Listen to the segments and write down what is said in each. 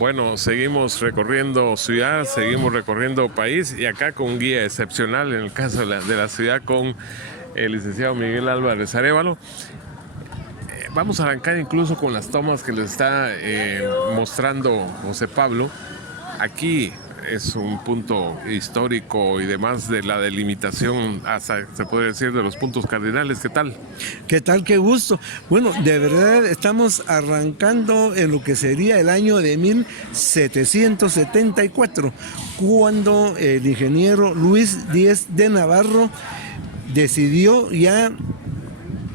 Bueno, seguimos recorriendo ciudad, seguimos recorriendo país y acá con un guía excepcional en el caso de la ciudad con el licenciado Miguel Álvarez Arévalo. Vamos a arrancar incluso con las tomas que les está mostrando José Pablo. Aquí es un punto histórico y demás de la delimitación, hasta se puede decir, de los puntos cardinales. ¿Qué tal? ¿Qué tal? Qué gusto. Bueno, de verdad estamos arrancando en lo que sería el año de 1774, cuando el ingeniero Luis Díez de Navarro decidió ya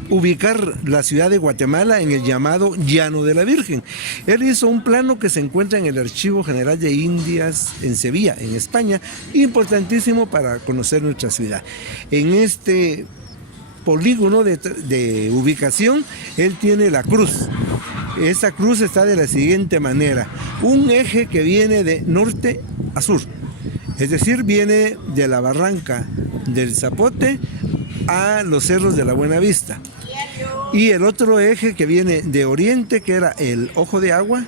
ubicar la ciudad de Guatemala en el llamado Llano de la Virgen. Él hizo un plano que se encuentra en el Archivo General de Indias en Sevilla, en España, importantísimo para conocer nuestra ciudad. En este polígono de ubicación, él tiene la cruz. Esta cruz está de la siguiente manera: un eje que viene de norte a sur, es decir, viene de la barranca del Zapote a los cerros de la Buenavista, y el otro eje que viene de oriente, que era el Ojo de Agua,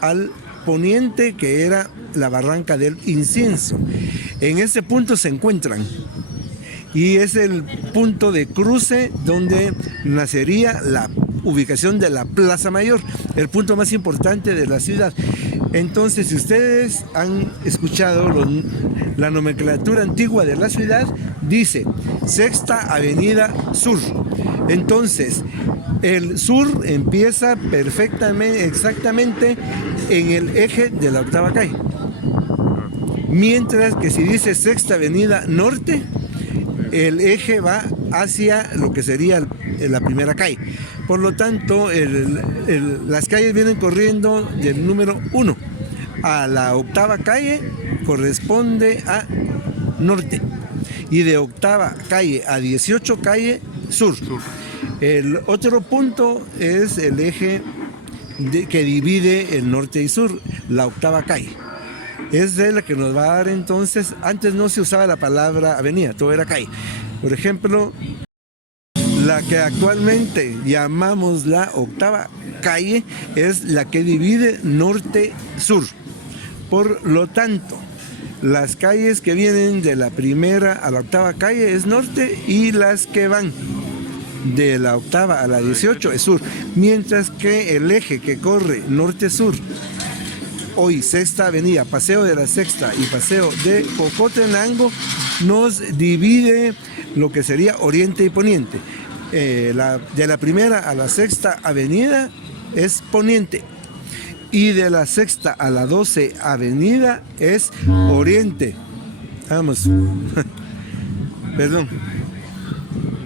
al poniente, que era la barranca del Incienso. En ese punto se encuentran, y es el punto de cruce donde nacería la ubicación de la Plaza Mayor, el punto más importante de la ciudad. Entonces, si ustedes han escuchado la nomenclatura antigua de la ciudad, dice Sexta Avenida Sur. Entonces, el sur empieza perfectamente, exactamente en el eje de la octava calle. Mientras que si dice Sexta Avenida Norte, el eje va hacia lo que sería la primera calle. Por lo tanto, las calles vienen corriendo del número 1 a la octava calle, corresponde a norte, y de octava calle a 18 calle sur. El otro punto es el eje que divide el norte y sur, la octava calle. Es de la que nos va a dar entonces. Antes no se usaba la palabra avenida, todo era calle. Por ejemplo, la que actualmente llamamos la octava calle es la que divide norte-sur. Por lo tanto, las calles que vienen de la primera a la octava calle es norte, y las que van de la octava a la 18 es sur. Mientras que el eje que corre norte-sur, hoy Sexta Avenida, Paseo de la Sexta y Paseo de Jocotenango, nos divide lo que sería oriente y poniente. De la primera a la Sexta Avenida es poniente, y de la Sexta a la 12 Avenida es oriente. Vamos. Perdón.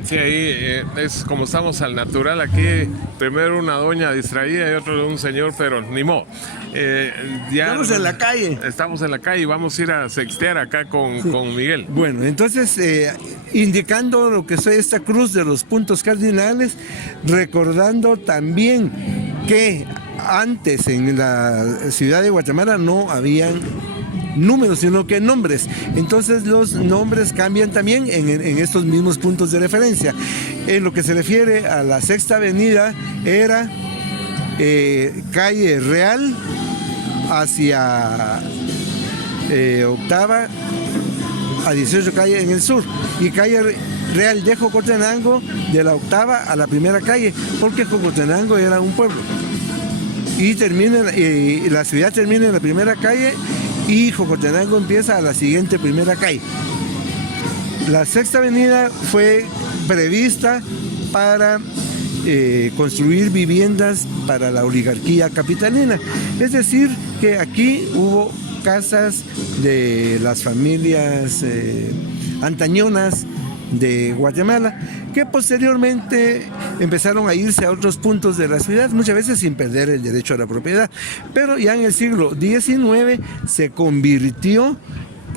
Sí, ahí es como estamos al natural aquí. Primero una doña distraída y otro un señor, pero ni modo. Ya estamos en la calle. Estamos en la calle y vamos a ir a sextear acá con Miguel. Bueno, entonces, indicando lo que es esta cruz de los puntos cardinales, recordando también que antes en la ciudad de Guatemala no habían números, sino que nombres. Entonces los nombres cambian también en estos mismos puntos de referencia. En lo que se refiere a la Sexta Avenida, era calle Real hacia octava a 18 calle en el sur, y calle Real de Jocotenango de la octava a la primera calle, porque Jocotenango era un pueblo, y la ciudad termina en la primera calle, y Jocotenango empieza a la siguiente primera calle. La Sexta Avenida fue prevista para construir viviendas para la oligarquía capitalina, es decir, que aquí hubo casas de las familias antañonas de Guatemala, que posteriormente empezaron a irse a otros puntos de la ciudad, muchas veces sin perder el derecho a la propiedad, pero ya en el siglo XIX se convirtió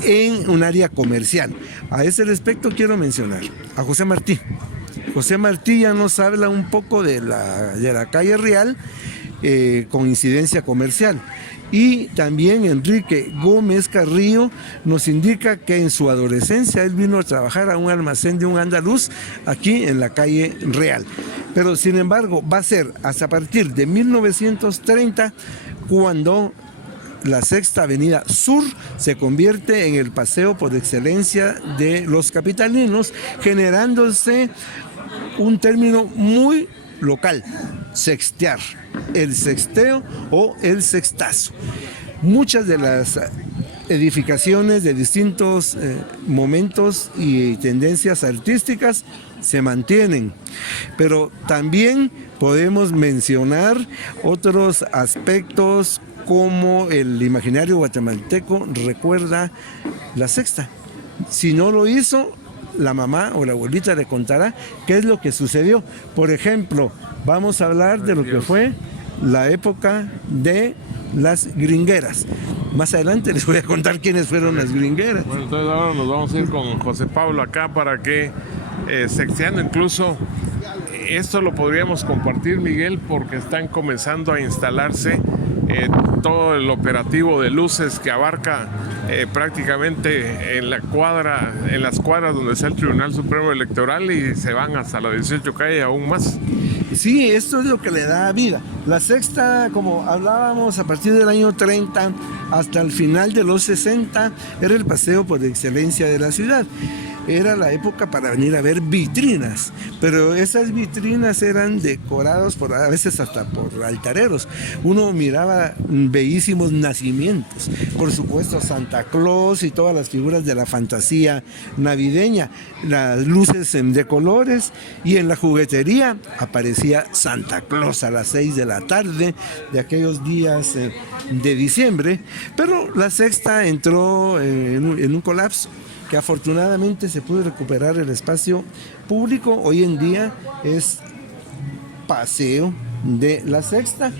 en un área comercial. A ese respecto quiero mencionar a José Martí. José Martí ya nos habla un poco de la calle Real con incidencia comercial. Y también Enrique Gómez Carrillo nos indica que en su adolescencia él vino a trabajar a un almacén de un andaluz aquí en la calle Real. Pero sin embargo va a ser hasta a partir de 1930 cuando la Sexta Avenida Sur se convierte en el paseo por excelencia de los capitalinos, generándose un término muy local: sextear, el sexteo o el sextazo. Muchas de las edificaciones de distintos momentos y tendencias artísticas se mantienen, pero también podemos mencionar otros aspectos como el imaginario guatemalteco recuerda la Sexta. Si no lo hizo, la mamá o la abuelita le contará qué es lo que sucedió. Por ejemplo, vamos a hablar de lo que fue la época de las gringueras. Más adelante les voy a contar quiénes fueron las gringueras. Bueno, entonces ahora nos vamos a ir con José Pablo acá para que, sexteando incluso, esto lo podríamos compartir, Miguel, porque están comenzando a instalarse todo el operativo de luces que abarca prácticamente en las cuadras donde está el Tribunal Supremo Electoral, y se van hasta la 18 calle aún más. Sí, esto es lo que le da vida. La Sexta, como hablábamos, a partir del año 30 hasta el final de los 60, era el paseo por excelencia de la ciudad. Era la época para venir a ver vitrinas, pero esas vitrinas eran decoradas a veces hasta por altareros. Uno miraba bellísimos nacimientos, por supuesto Santa Claus y todas las figuras de la fantasía navideña, las luces de colores, y en la juguetería aparecía Santa Claus a las 6 de la tarde de aquellos días de diciembre. Pero la Sexta entró en un colapso, que afortunadamente se pudo recuperar el espacio público. Hoy en día es paseo de la Sexta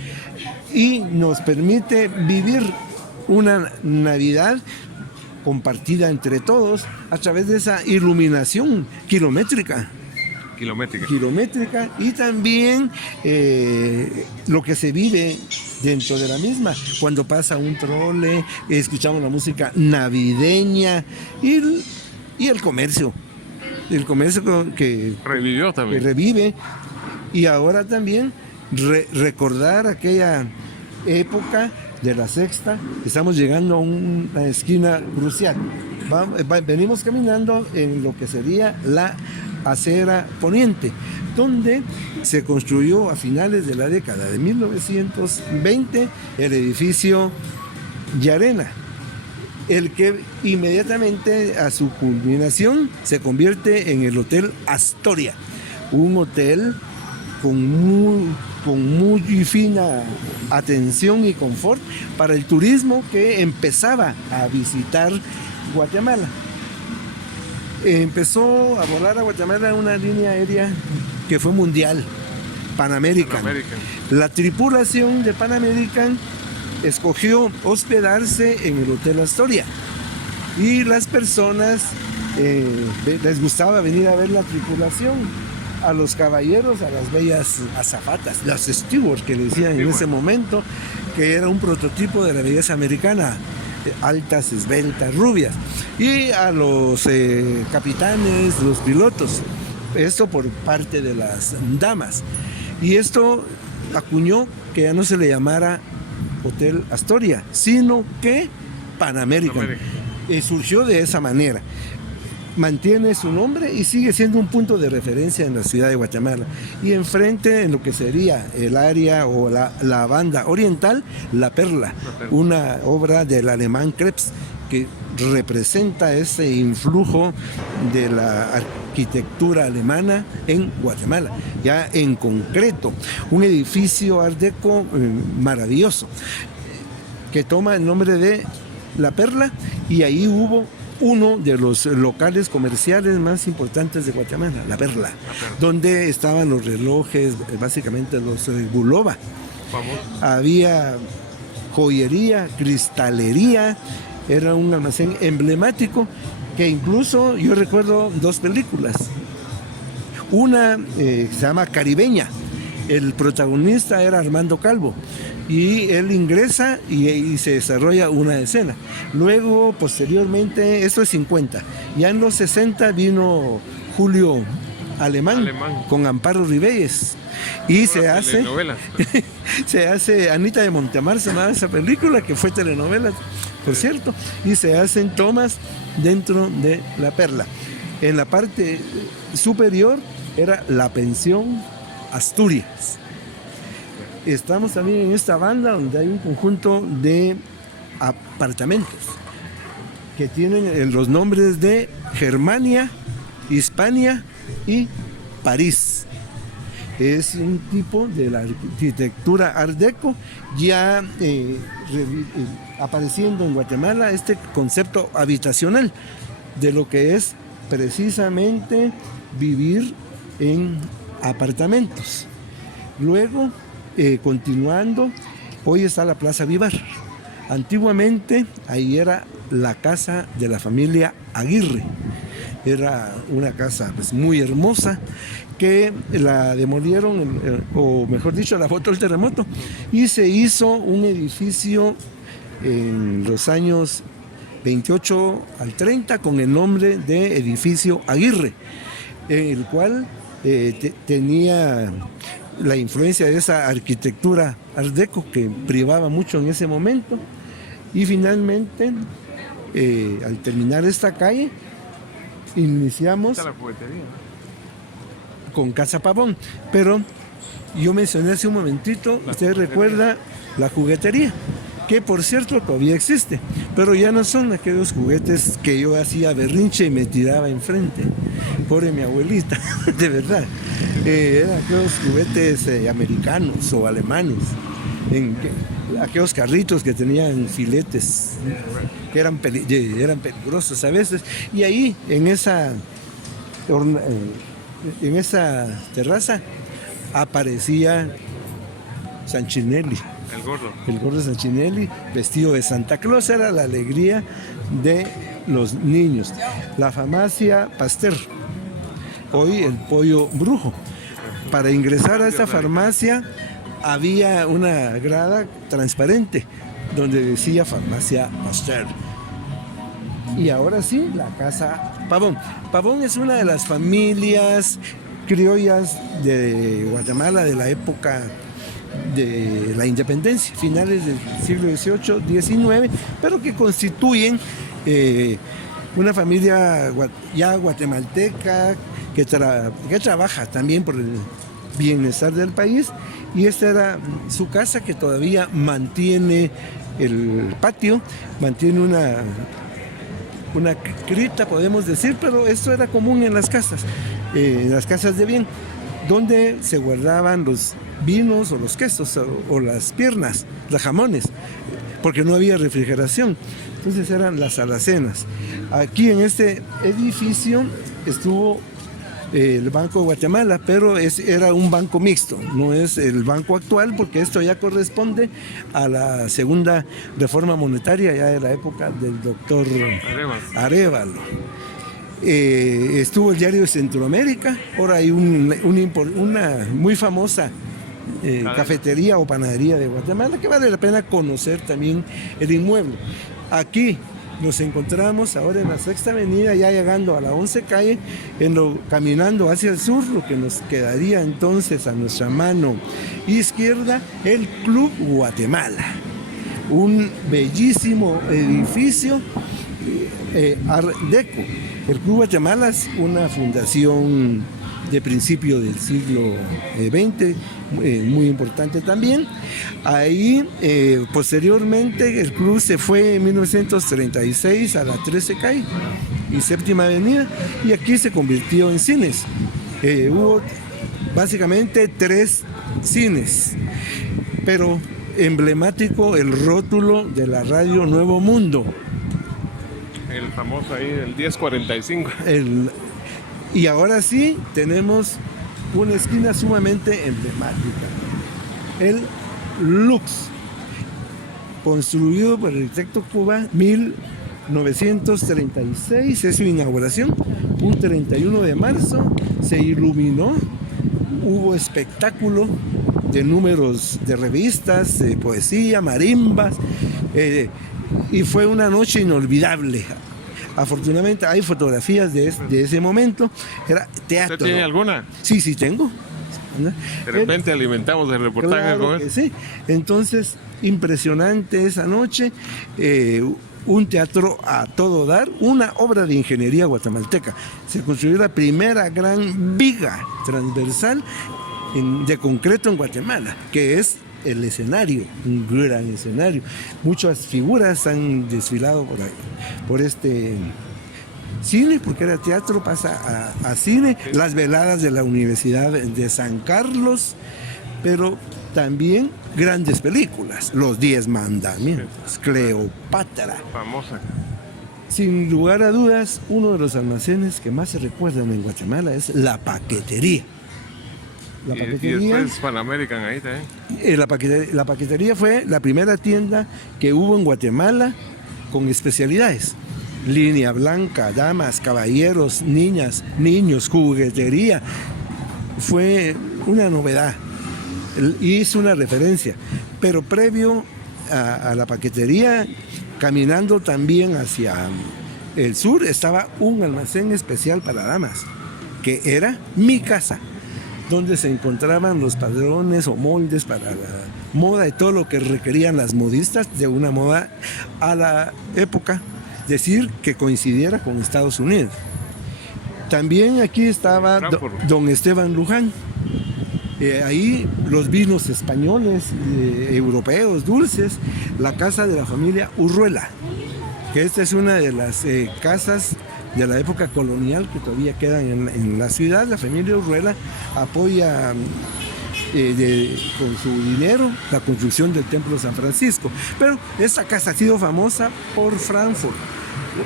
y nos permite vivir una Navidad compartida entre todos a través de esa iluminación kilométrica y también lo que se vive dentro de la misma. Cuando pasa un trole, escuchamos la música navideña y el comercio que revivió también. Que revive. Y ahora también recordar aquella época de la Sexta. Estamos llegando a una esquina crucial. Venimos caminando en lo que sería la acera poniente, donde se construyó a finales de la década de 1920 el edificio Llarena, el que inmediatamente a su culminación se convierte en el Hotel Astoria, un hotel con muy fina atención y confort para el turismo que empezaba a visitar Guatemala. Empezó a volar a Guatemala una línea aérea que fue mundial, Pan American. La tripulación de Pan American escogió hospedarse en el Hotel Astoria y las personas les gustaba venir a ver la tripulación, a los caballeros, a las bellas azafatas, las stewards que le decían en ese momento, que era un prototipo de la belleza americana, altas, esbeltas, rubias, y a los capitanes, los pilotos. Esto por parte de las damas. Y esto acuñó que ya no se le llamara Hotel Astoria, sino que Pan American. Surgió de esa manera. Mantiene su nombre y sigue siendo un punto de referencia en la ciudad de Guatemala. Y enfrente, en lo que sería el área o la banda oriental, La Perla, una obra del alemán Krebs, que representa ese influjo de la arquitectura alemana en Guatemala. Ya en concreto, un edificio art deco maravilloso, que toma el nombre de La Perla, y ahí hubo uno de los locales comerciales más importantes de Guatemala, La Perla, donde estaban los relojes, básicamente los Bulova. Había joyería, cristalería, era un almacén emblemático que incluso yo recuerdo dos películas. Una se llama Caribeña, el protagonista era Armando Calvo, y él ingresa y se desarrolla una escena. Luego, posteriormente, esto es 50, ya en los 60 vino Julio Alemán. Con Amparo Ribelles y se hace se hace Anita de Montemar, se llamaba esa película, que fue telenovela, por cierto, y se hacen tomas dentro de la perla. En la parte superior era la pensión Asturias. Estamos también en esta banda donde hay un conjunto de apartamentos que tienen los nombres de Germania, Hispania y París. Es un tipo de la arquitectura Art Deco, ya apareciendo en Guatemala este concepto habitacional de lo que es precisamente vivir en apartamentos. Luego, continuando, hoy está la Plaza Vivar. Antiguamente ahí era la casa de la familia Aguirre. Era una casa pues, muy hermosa que la demolieron, o mejor dicho, la botó el terremoto, y se hizo un edificio en los años 28 al 30 con el nombre de Edificio Aguirre, el cual tenía la influencia de esa arquitectura Art Deco que privaba mucho en ese momento. Y finalmente, al terminar esta calle, iniciamos con Casa Pavón. Pero yo mencioné hace un momentito, usted recuerda la juguetería, que por cierto todavía existe, pero ya no son aquellos juguetes que yo hacía berrinche y me tiraba enfrente. Pobre mi abuelita, de verdad. Eran aquellos juguetes americanos o alemanes, aquellos carritos que tenían filetes, que eran peligrosos a veces. Y ahí, en esa terraza, aparecía Sanchinelli. El gordo Sanchinelli, vestido de Santa Claus, era la alegría de los niños. La farmacia Pasteur, hoy el Pollo Brujo. Para ingresar a esta farmacia había una grada transparente donde decía Farmacia Pasteur. Y ahora sí, la Casa Pavón. Pavón es una de las familias criollas de Guatemala de la época de la independencia, finales del siglo XVIII, XIX, pero que constituyen una familia ya guatemalteca que trabaja también por el bienestar del país, y esta era su casa, que todavía mantiene el patio, mantiene una cripta, podemos decir, pero esto era común en las casas de bien, donde se guardaban los vinos o los quesos o las piernas, los jamones, porque no había refrigeración. Entonces eran las alacenas. Aquí en este edificio estuvo el Banco de Guatemala, pero era un banco mixto, no es el banco actual, porque esto ya corresponde a la segunda reforma monetaria, ya de la época del doctor Arévalo. Estuvo el diario de Centroamérica, ahora hay una muy famosa cafetería o panadería de Guatemala, que vale la pena conocer también el inmueble. Aquí nos encontramos ahora en la Sexta Avenida, ya llegando a la 11 calle, caminando hacia el sur, lo que nos quedaría entonces a nuestra mano izquierda, el Club Guatemala, un bellísimo edificio Art Deco. El Club Guatemala es una fundación de principio del siglo XX, muy importante también. Ahí, posteriormente, el club se fue en 1936 a la 13 calle y Séptima Avenida, y aquí se convirtió en cines. Hubo básicamente 3 cines, pero emblemático el rótulo de la radio Nuevo Mundo. El famoso ahí, el 1045. Y ahora sí tenemos una esquina sumamente emblemática, el Lux, construido por el arquitecto Cuba, 1936, es su inauguración, un 31 de marzo, se iluminó, hubo espectáculo de números de revistas, de poesía, marimbas, y fue una noche inolvidable. Afortunadamente hay fotografías de ese momento. Era teatro. ¿Usted tiene alguna? Sí, tengo. ¿no? De repente alimentamos el reportaje Claro con que él. sí. Entonces, impresionante esa noche. Un teatro a todo dar, una obra de ingeniería guatemalteca. Se construyó la primera gran viga transversal de concreto en Guatemala, que es el escenario, un gran escenario. Muchas figuras han desfilado por este cine, porque era teatro, pasa a cine, las veladas de la Universidad de San Carlos, pero también grandes películas, Los 10 Mandamientos, Cleopatra. Famosa. Sin lugar a dudas, uno de los almacenes que más se recuerdan en Guatemala es la paquetería. La Y después Pan American ahí también. La paquetería fue la primera tienda que hubo en Guatemala con especialidades. Línea blanca, damas, caballeros, niñas, niños, juguetería. Fue una novedad y es una referencia. Pero previo a la paquetería, caminando también hacia el sur, estaba un almacén especial para damas, que era Mi Casa, donde se encontraban los padrones o moldes para la moda y todo lo que requerían las modistas de una moda a la época, decir que coincidiera con Estados Unidos. También aquí estaba don Esteban Luján. Ahí los vinos españoles, europeos, dulces, la casa de la familia Urruela, que esta es una de las casas de la época colonial que todavía quedan en la ciudad. La familia Urruela apoya con su dinero la construcción del Templo San Francisco. Pero esta casa ha sido famosa por Frankfurt,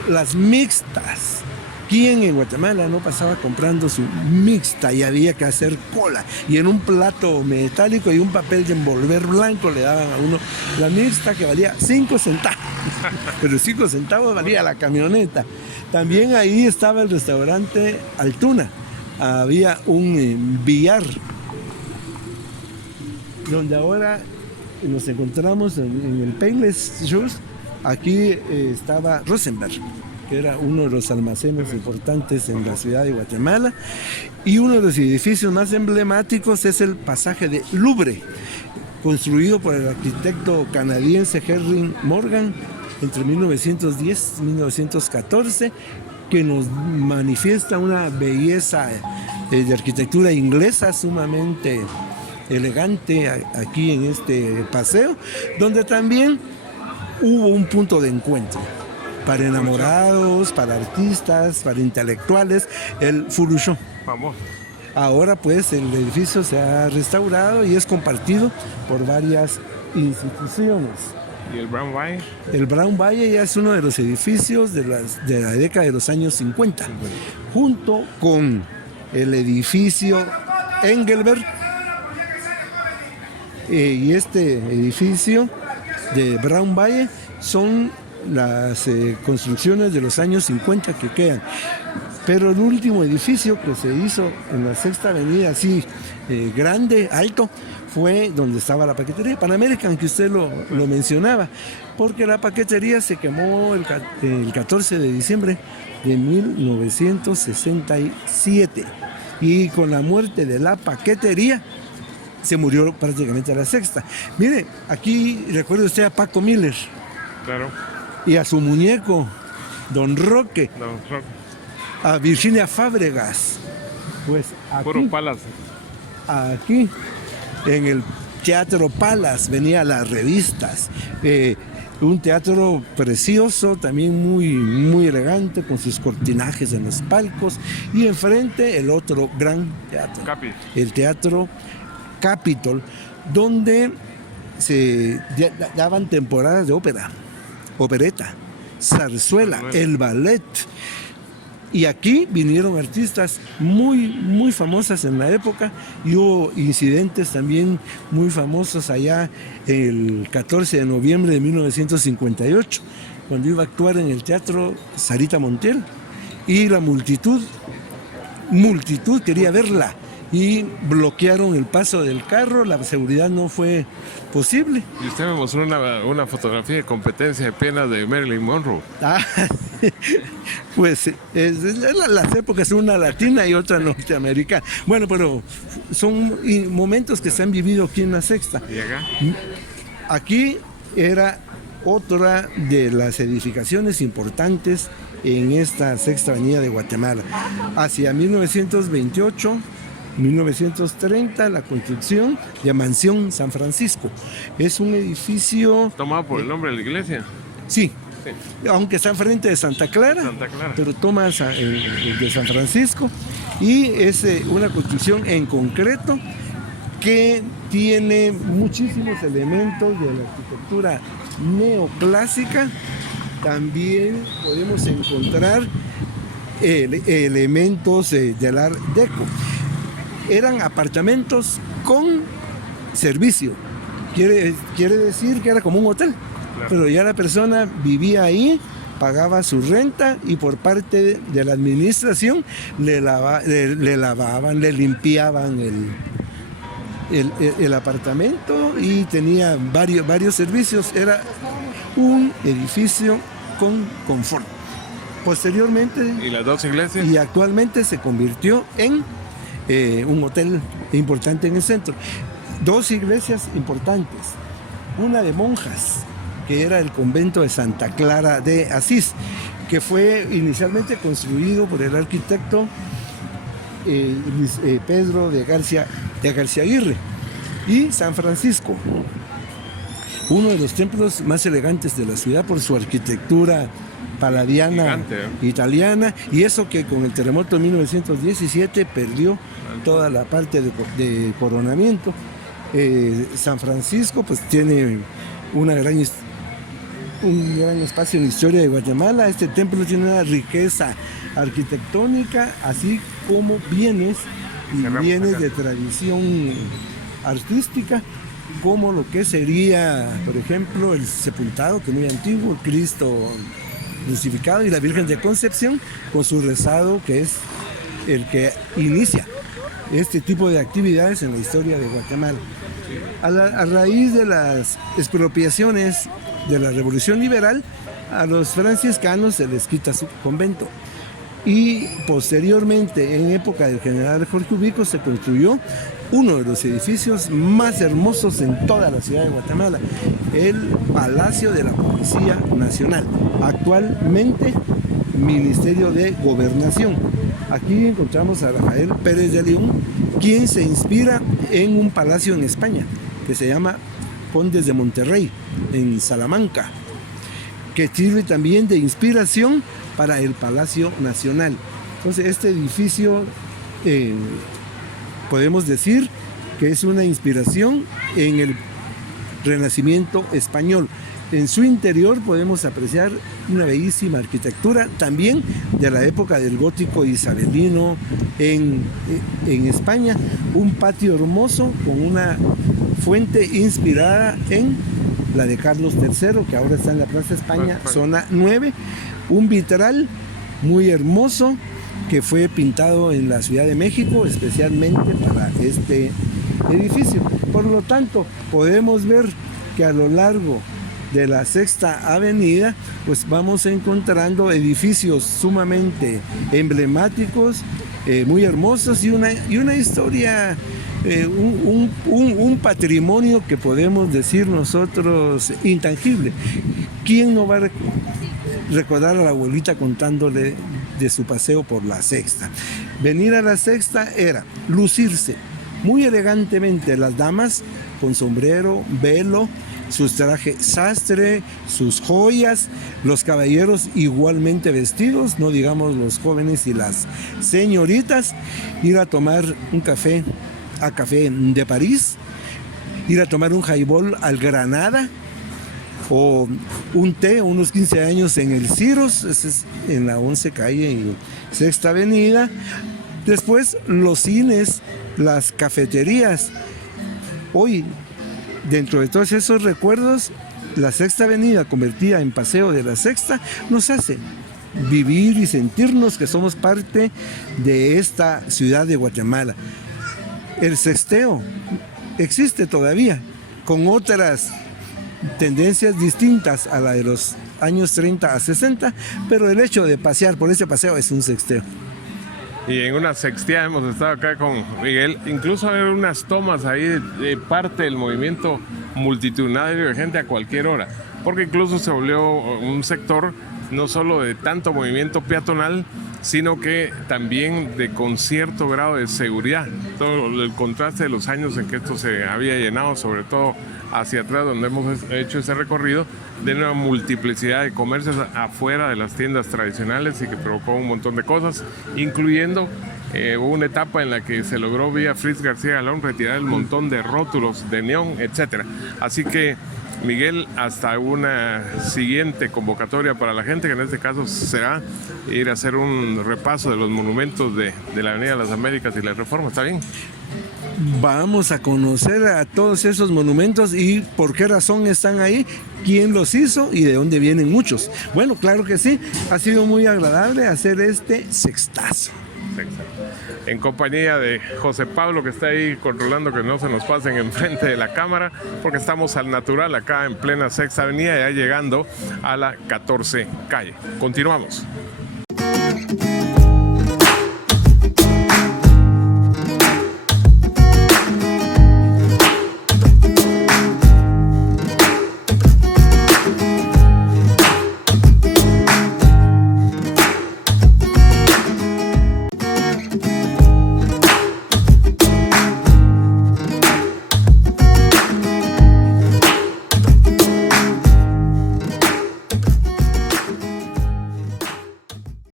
las mixtas. ¿Quién en Guatemala no pasaba comprando su mixta y había que hacer cola? Y en un plato metálico y un papel de envolver blanco le daban a uno la mixta, que valía 5 centavos. Pero 5 centavos valía la camioneta. También ahí estaba el restaurante Altuna. Había un billar, donde ahora nos encontramos en el Payless Shoes. Aquí estaba Rosenberg, que era uno de los almacenes importantes en la ciudad de Guatemala, y uno de los edificios más emblemáticos es el pasaje de Louvre, construido por el arquitecto canadiense Henry Morgan entre 1910 y 1914, que nos manifiesta una belleza de arquitectura inglesa sumamente elegante aquí en este paseo, donde también hubo un punto de encuentro para enamorados, para artistas, para intelectuales, el Furushó. Famoso. Ahora pues el edificio se ha restaurado y es compartido por varias instituciones. ¿Y el Brown Valle? El Brown Valle ya es uno de los edificios de la década de los años 50, junto con el edificio Engelberg, y este edificio de Brown Valle son las construcciones de los años 50 que quedan. Pero el último edificio que se hizo en la Sexta Avenida, así grande, alto, fue donde estaba la paquetería Pan American, que usted lo mencionaba, porque la paquetería se quemó el 14 de diciembre de 1967, y con la muerte de la paquetería se murió prácticamente la Sexta. Mire, aquí recuerda usted a Paco Miller. Claro. Y a su muñeco, Don Roque. Don Roque. A Virginia Fábregas. Pues aquí, Puro Palas. aquí, en el Teatro Palas, venían las revistas. Un teatro precioso, también muy, muy elegante, con sus cortinajes en los palcos. Y enfrente el otro gran teatro. Capi. El Teatro Capitol, donde se daban temporadas de ópera, opereta, zarzuela, el ballet. Y aquí vinieron artistas muy, muy famosas en la época, y hubo incidentes también muy famosos allá el 14 de noviembre de 1958, cuando iba a actuar en el Teatro Sarita Montiel, y la multitud quería verla, y bloquearon el paso del carro, la seguridad no fue posible. Y usted me mostró una fotografía de competencia de piernas de Marilyn Monroe. Ah, Pues las épocas, una latina y otra norteamericana. Bueno, pero son momentos que se han vivido aquí en la Sexta. ¿Y acá? Aquí era otra de las edificaciones importantes en esta Sexta Avenida de Guatemala. Hacia 1928, 1930, la construcción de Mansión San Francisco. Es un edificio... ¿Tomado por el nombre de la iglesia? Sí, Sí. aunque está enfrente de Santa Clara, Santa Clara. pero toma el de San Francisco, y es una construcción en concreto que tiene muchísimos elementos de la arquitectura neoclásica. También podemos encontrar elementos del Art Deco. Eran apartamentos con servicio. Quiere decir que era como un hotel. Claro. Pero ya la persona vivía ahí, pagaba su renta y por parte de la administración le lavaban, le limpiaban el apartamento y tenía varios servicios. Era un edificio con confort. Posteriormente... ¿Y las dos iglesias? Y actualmente se convirtió en un hotel importante en el centro. Dos iglesias importantes. Una de monjas, que era el convento de Santa Clara de Asís, que fue inicialmente construido por el arquitecto Pedro de García Aguirre. Y San Francisco, uno de los templos más elegantes de la ciudad por su arquitectura palladiana, gigante, italiana, y eso que con el terremoto de 1917 perdió toda la parte de coronamiento. San Francisco pues tiene un gran espacio en la historia de Guatemala. Este templo tiene una riqueza arquitectónica, así como bienes de tradición artística, como lo que sería, por ejemplo, el sepultado, que es muy antiguo, el Cristo crucificado y la Virgen de Concepción, con su rezado, que es el que inicia este tipo de actividades en la historia de Guatemala. A raíz de las expropiaciones de la Revolución Liberal, a los franciscanos se les quita su convento. Y posteriormente, en época del general Jorge Ubico, se construyó uno de los edificios más hermosos en toda la ciudad de Guatemala, el Palacio de la Policía Nacional, actualmente Ministerio de Gobernación. Aquí encontramos a Rafael Pérez de León, quien se inspira en un palacio en España, que se llama Condes de Monterrey, en Salamanca, que sirve también de inspiración para el Palacio Nacional. Entonces, este edificio podemos decir que es una inspiración en el Renacimiento español. En su interior podemos apreciar una bellísima arquitectura, también de la época del gótico isabelino en España. Un patio hermoso con una fuente inspirada en la de Carlos III, que ahora está en la Plaza España, zona 9. Un vitral muy hermoso que fue pintado en la Ciudad de México especialmente para este edificio. Por lo tanto, podemos ver que a lo largo de la Sexta Avenida pues vamos encontrando edificios sumamente emblemáticos, muy hermosos, y una historia, un patrimonio que podemos decir nosotros intangible. ¿Quién no va a recordar a la abuelita contándole de su paseo por la Sexta? Venir a la Sexta era lucirse muy elegantemente, las damas con sombrero, velo, sus trajes sastre, sus joyas, los caballeros igualmente vestidos, no digamos los jóvenes y las señoritas, ir a tomar un café a Café de París, ir a tomar un highball al Granada, o un té, unos 15 años en el Ciros, ese es en la 11 calle, en Sexta Avenida. Después los cines, las cafeterías. Hoy, dentro de todos esos recuerdos, la Sexta Avenida convertida en Paseo de la Sexta nos hace vivir y sentirnos que somos parte de esta ciudad de Guatemala. El sexteo existe todavía, con otras tendencias distintas a la de los años 30 a 60, pero el hecho de pasear por ese paseo es un sexteo. Y en una sextía hemos estado acá con Miguel, incluso hay unas tomas ahí de parte del movimiento multitudinario de gente a cualquier hora, porque incluso se volvió un sector no solo de tanto movimiento peatonal, sino que también con cierto grado de seguridad. Todo el contraste de los años en que esto se había llenado, sobre todo hacia atrás donde hemos hecho ese recorrido, de una multiplicidad de comercios afuera de las tiendas tradicionales y que provocó un montón de cosas, incluyendo hubo una etapa en la que se logró vía Fritz García Galón retirar el montón de rótulos de neón, etcétera. Así que Miguel, hasta una siguiente convocatoria para la gente, que en este caso será ir a hacer un repaso de los monumentos de la Avenida de las Américas y la Reforma. ¿Está bien? Vamos a conocer a todos esos monumentos y por qué razón están ahí, quién los hizo y de dónde vienen muchos. Bueno, claro que sí, ha sido muy agradable hacer este sextazo. En compañía de José Pablo, que está ahí controlando que no se nos pasen enfrente de la cámara, porque estamos al natural acá en plena Sexta Avenida, ya llegando a la 14 calle. Continuamos.